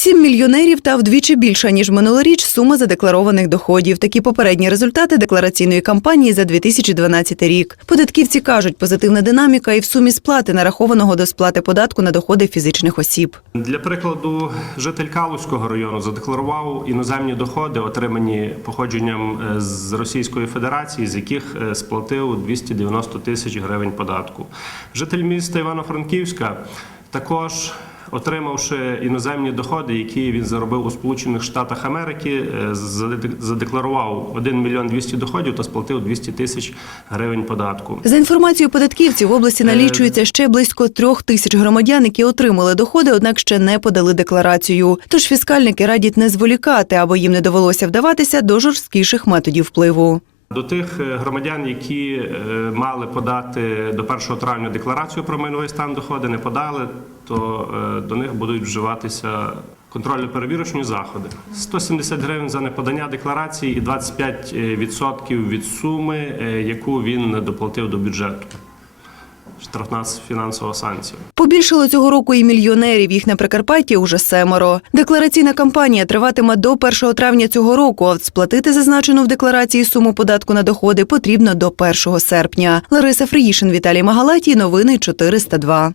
Сім мільйонерів та вдвічі більша ніж минулоріч сума задекларованих доходів. Такі попередні результати деклараційної кампанії за 2012 рік. Податківці кажуть, позитивна динаміка і в сумі сплати нарахованого до сплати податку на доходи фізичних осіб. Для прикладу, житель Калузького району задекларував іноземні доходи, отримані походженням е, з Російської Федерації, з яких е, сплатив 290 тисяч гривень податку. Житель міста Івано-Франківська також. Отримавши іноземні доходи, які він заробив у Сполучених Штатах Америки, е, заде- задекларував 1 мільйон 200 доходів та сплатив 200 тисяч гривень податку. За інформацією податківців, в області налічується ще близько трьох тисяч громадян, які отримали доходи, однак ще не подали декларацію. Тож фіскальники радять не зволікати, аби їм не довелося вдаватися до жорсткіших методів впливу. До тих е, громадян, які е, мали подати до 1 травня декларацію про майновий стан доходи, не подали, то е, до них будуть вживатися контрольно-перевірочні заходи. 170 гривень за неподання декларації і 25% від суми, яку він доплатив до бюджету. Штрафна фінансова санкція. Побільшало цього року і мільйонерів. Їх на Прикарпатті уже семеро. Деклараційна кампанія триватиме до 1 травня цього року. А сплатити зазначену в декларації суму податку на доходи потрібно до 1 серпня. Лариса Фриїшин, Віталій Магалатій. Новини 402.